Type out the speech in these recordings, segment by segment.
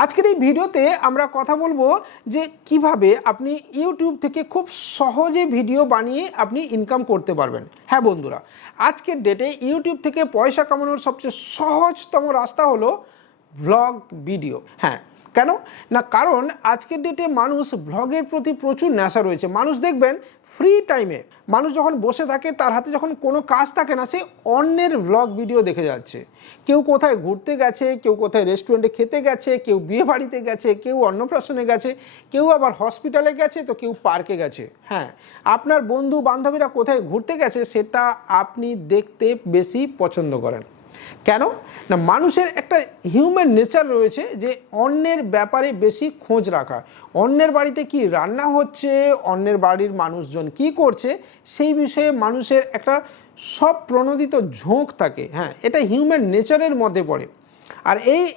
আজকের এই ভিডিওতে আমরা কথা বলবো যে কিভাবে আপনি ইউটিউব থেকে খুব সহজে ভিডিও বানিয়ে আপনি ইনকাম করতে পারবেন। হ্যাঁ বন্ধুরা, আজকের ডেটে ইউটিউব থেকে পয়সা কামানোর সবচেয়ে সহজতম রাস্তা হলো ভ্লগ ভিডিও। হ্যাঁ, কেন না, কারণ আজকের ডেটে মানুষ ভ্লগের প্রতি প্রচুর নেশা রয়েছে। মানুষ দেখবেন ফ্রি টাইমে মানুষ যখন বসে থাকে, তার হাতে যখন কোনো কাজ থাকে না, সে অন্যের ভ্লগ ভিডিও দেখে যাচ্ছে। কেউ কোথায় ঘুরতে গেছে, কেউ কোথায় রেস্টুরেন্টে খেতে গেছে, কেউ বিয়ে বাড়িতে গেছে, কেউ অন্নপ্রাশনে গেছে, কেউ আবার হসপিটালে গেছে, তো কেউ পার্কে গেছে। হ্যাঁ, আপনার বন্ধু বান্ধবীরা কোথায় ঘুরতে গেছে সেটা আপনি দেখতে বেশি পছন্দ করেন। কেন না, মানুষের একটা হিউম্যান নেচার রয়েছে যে অন্যের ব্যাপারে বেশি খোঁজ রাখা। অন্যের বাড়িতে কি রান্না হচ্ছে, অন্যের বাড়ির মানুষজন কি করছে, সেই বিষয়ে মানুষের একটা সব প্রণোদিত ঝোঁক থাকে। হ্যাঁ, এটা হিউম্যান নেচারের মধ্যে পড়ে। আর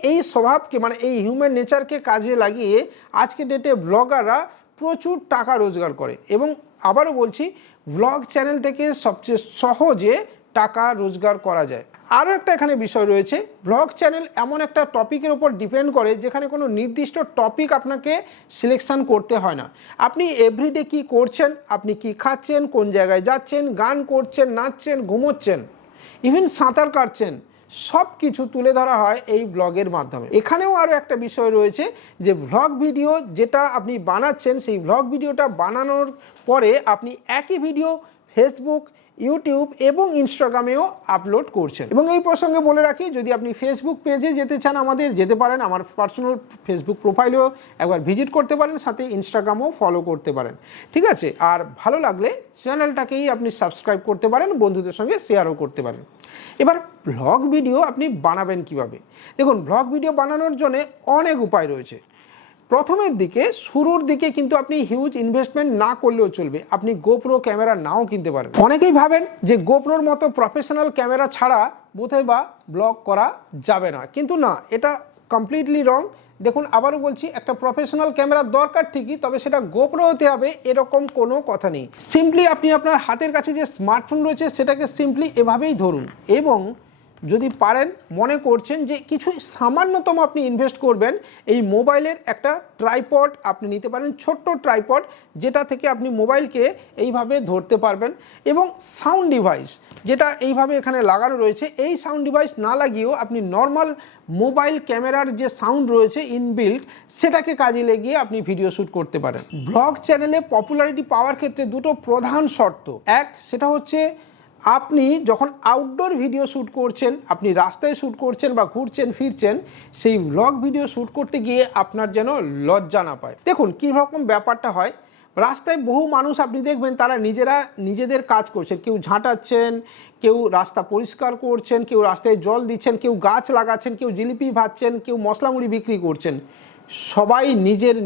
এই স্বভাবকে, মানে এই হিউম্যান নেচারকে কাজে লাগিয়ে আজকে ডেটে ব্লগাররা প্রচুর টাকা রোজগার করে। এবং আবারও বলছি, ভ্লগ চ্যানেল থেকে সবচেয়ে সহজে টাকা রোজগার করা যায়। আরও একটা এখানে বিষয় রয়েছে, ব্লগ চ্যানেল এমন একটা টপিকের ওপর ডিপেন্ড করে যেখানে কোনো নির্দিষ্ট টপিক আপনাকে সিলেকশন করতে হয় না। আপনি এভরিডে কী করছেন, আপনি কি খাচ্ছেন, কোন জায়গায় যাচ্ছেন, গান করছেন, নাচছেন, ঘুমোচ্ছেন, ইভেন সাঁতার কাটছেন, সব কিছু তুলে ধরা হয় এই ব্লগের মাধ্যমে। এখানেও আরও একটা বিষয় রয়েছে যে ভ্লগ ভিডিও যেটা আপনি বানাচ্ছেন, সেই ভ্লগ ভিডিওটা বানানোর পরে আপনি একই ভিডিও ফেসবুক, ইউটিউব এবং ইনস্টাগ্রামেও আপলোড করছেন। এবং এই প্রসঙ্গে বলে রাখি, যদি আপনি ফেসবুক পেজে যেতে চান আমাদের, যেতে পারেন। আমার পার্সোনাল ফেসবুক প্রোফাইলেও একবার ভিজিট করতে পারেন, সাথে ইনস্টাগ্রামও ফলো করতে পারেন। ঠিক আছে, আর ভালো লাগলে চ্যানেলটাকেই আপনি সাবস্ক্রাইব করতে পারেন, বন্ধুদের সঙ্গে শেয়ারও করতে পারেন। এবার ভ্লগ ভিডিও আপনি বানাবেন কিভাবে? দেখুন, ভ্লগ ভিডিও বানানোর জন্য অনেক উপায় রয়েছে। প্রথমের দিকে, শুরুর দিকে কিন্তু আপনি হিউজ ইনভেস্টমেন্ট না করলেও চলবে। আপনি গোপ্রো ক্যামেরা নাও কিনতে পারেন। অনেকেই ভাবেন যে গোপ্রোর মতো প্রফেশনাল ক্যামেরা ছাড়া বোধহয় বা ব্লগ করা যাবে না, কিন্তু না, এটা কমপ্লিটলি রং। দেখুন, আবারও বলছি, একটা প্রফেশনাল ক্যামেরার দরকার ঠিকই, তবে সেটা গোপ্রো হতে হবে এরকম কোনো কথা নেই। সিম্পলি আপনি আপনার হাতের কাছে যে স্মার্টফোন রয়েছে সেটাকে সিম্পলি এভাবেই ধরুন, এবং যদি পারেন, মনে করছেন যে কিছু সামান্যতম আপনি ইনভেস্ট করবেন, এই মোবাইলের একটা ট্রাইপড আপনি নিতে পারেন, ছোট্ট ট্রাইপড, যেটা থেকে আপনি মোবাইলকে এইভাবে ধরতে পারবেন। এবং সাউন্ড ডিভাইস যেটা এইভাবে এখানে লাগানো রয়েছে, এই সাউন্ড ডিভাইস না লাগিয়েও আপনি নর্মাল মোবাইল ক্যামেরার যে সাউন্ড রয়েছে ইনবিল্ট, সেটাকে কাজে লাগিয়ে আপনি ভিডিও শ্যুট করতে পারেন। ব্লগ চ্যানেলে পপুলারিটি পাওয়ার ক্ষেত্রে দুটো প্রধান শর্ত। এক, সেটা হচ্ছে আপনি যখন আউটডোর ভিডিও শ্যুট করছেন, আপনি রাস্তায় শ্যুট করছেন বা ঘুরছেন ফিরছেন, সেই ভ্লগ ভিডিও শ্যুট করতে গিয়ে আপনার যেন লজ্জা না পায়। দেখুন কীরকম ব্যাপারটা হয়, রাস্তায় বহু মানুষ আপনি দেখবেন তারা নিজেদের কাজ করছেন, কেউ ঝাঁটাচ্ছেন, কেউ রাস্তা পরিষ্কার করছেন, কেউ রাস্তায় জল দিচ্ছেন, কেউ গাছ লাগাচ্ছেন, কেউ জিলিপি ভাজছেন, কেউ মশলা মুড়ি বিক্রি করছেন। সবাই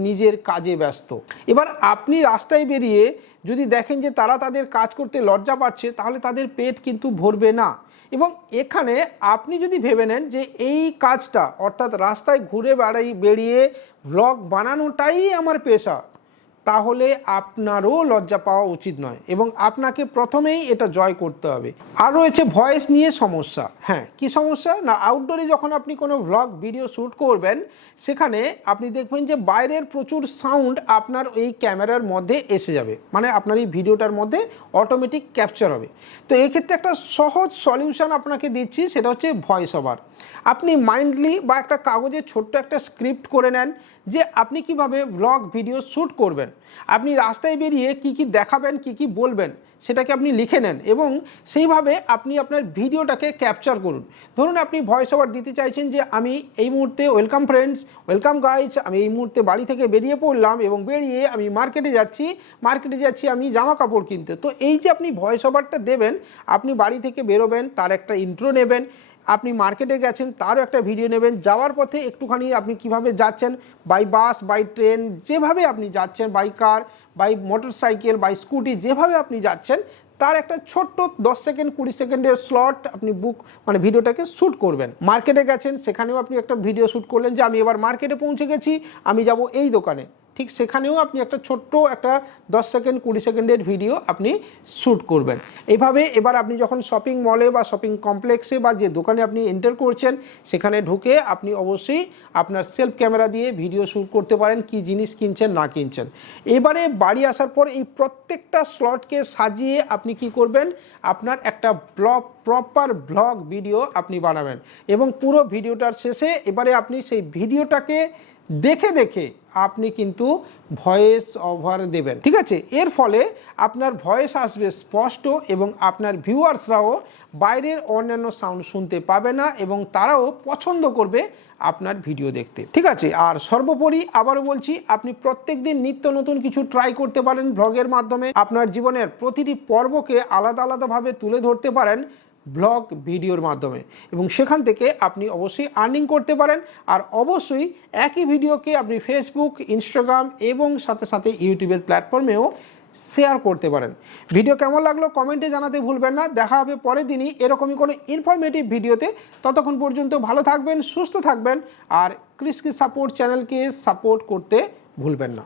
নিজের কাজে ব্যস্ত। এবার আপনি রাস্তায় বেরিয়ে যদি দেখেন যে তারা তাদের কাজ করতে লজ্জা পাচ্ছে, তাহলে তাদের পেট কিন্তু ভরবে না। এবং এখানে আপনি যদি ভেবে নেন যে এই কাজটা, অর্থাৎ রাস্তায় ঘুরে বেড়িয়ে ভ্লগ বানানোটাই আমার পেশা, তাহলে আপনারও লজ্জা পাওয়া উচিত নয়, এবং আপনাকে প্রথমেই এটা জয় করতে হবে। আর রয়েছে ভয়েস নিয়ে সমস্যা। হ্যাঁ, কি সমস্যা না, আউটডোরে যখন আপনি কোনো ভ্লগ ভিডিও শ্যুট করবেন, সেখানে আপনি দেখবেন যে বাইরের প্রচুর সাউন্ড আপনার এই ক্যামেরার মধ্যে এসে যাবে, মানে আপনার এই ভিডিওটার মধ্যে অটোমেটিক ক্যাপচার হবে। তো এই ক্ষেত্রে একটা সহজ সলিউশন আপনাকে দিচ্ছি, সেটা হচ্ছে ভয়েস ওভার। আপনি মাইন্ডলি বা একটা কাগজে ছোট্ট একটা স্ক্রিপ্ট করে নেন যে আপনি কিভাবে ভ্লগ ভিডিও শ্যুট করবেন। আপনি রাস্তায় বেরিয়ে কি দেখাবেন, কি বলবেন, সেটাকে আপনি লিখে নেন এবং সেইভাবে আপনি আপনার ভিডিওটাকে ক্যাপচার করুন। ধরুন আপনি ভয়েস ওভার দিতে চাইছেন যে আমি এই মুহূর্তে, ওয়েলকাম ফ্রেন্ডস, ওয়েলকাম গাইজ, আমি এই মুহূর্তে বাড়ি থেকে বেরিয়ে পড়লাম এবং বেরিয়ে আমি মার্কেটে যাচ্ছি আমি জামা কাপড় কিনতে। তো এই যে আপনি ভয়েস ওভারটা দেবেন, আপনি বাড়ি থেকে বেরোবেন, তার একটা ইন্ট্রো নেবেন, আপনি মার্কেটে গেছেন তারও একটা ভিডিও নেবেন, যাওয়ার পথে একটুখানি আপনি কিভাবে যাচ্ছেন, বাই বাস, বাই ট্রেন, যেভাবে আপনি যাচ্ছেন, by car, by motorcycle, by scooty, যেভাবে আপনি যাচ্ছেন, তার একটা ছোট্ট 10 সেকেন্ড 20 সেকেন্ডের স্লট আপনি ভিডিওটাকে শ্যুট করবেন। মার্কেটে গেছেন, সেখানেও আপনি একটা ভিডিও শ্যুট করলেন যে আমি এবার মার্কেটে পৌঁছে গেছি, আমি যাব এই দোকানে। ঠিক সেখানেও আপনি একটা ছোট্ট একটা 10 সেকেন্ড 20 সেকেন্ডের ভিডিও আপনি শ্যুট করবেন। এইভাবে এবার আপনি যখন শপিং মলে বা শপিং কমপ্লেক্সে বা যে দোকানে আপনি এন্টার করছেন সেখানে ঢুকে আপনি অবশ্যই আপনার সেলফ ক্যামেরা দিয়ে ভিডিও শ্যুট করতে পারেন, কি জিনিস কিনছেন না কিনছেন। এবারে বাড়ি আসার পর এই প্রত্যেকটা স্লটকে সাজিয়ে আপনি কি করবেন, আপনার একটা প্রপার ব্লগ ভিডিও আপনি বানাবেন এবং পুরো ভিডিওটার শেষে এবারে আপনি সেই ভিডিওটাকে দেখে দেখে আপনি কিন্তু ভয়েস ওভার দেবেন, ঠিক আছে। এর ফলে আপনার ভয়েস আসবে স্পষ্ট এবং আপনার ভিউয়ার্সরাও বাইরের অন্যান্য সাউন্ড শুনতে পাবে না এবং তারাও পছন্দ করবে আপনার ভিডিও দেখতে, ঠিক আছে। আর সর্বোপরি আবারও বলছি, আপনি প্রত্যেক দিন নিত্য নতুন কিছু ট্রাই করতে পারেন ব্লগের মাধ্যমে, আপনার জীবনের প্রতিটি পর্বকে আলাদা আলাদাভাবে তুলে ধরতে পারেন ব্লগ ভিডিওর মাধ্যমে এবং সেখান থেকে আপনি অবশ্যই আর্নিং করতে পারেন। আর অবশ্যই একই ভিডিওকে আপনি ফেসবুক, ইনস্টাগ্রাম এবং সাথে সাথে ইউটিউবের প্ল্যাটফর্মেও শেয়ার করতে পারেন। ভিডিও কেমন লাগলো কমেন্টে জানাতে ভুলবেন না। দেখা হবে পরের দিনই এরকমই কোনো ইনফরমেটিভ ভিডিওতে। ততক্ষণ পর্যন্ত ভালো থাকবেন, সুস্থ থাকবেন আর ক্রিস সাপোর্ট চ্যানেলকে সাপোর্ট করতে ভুলবেন না।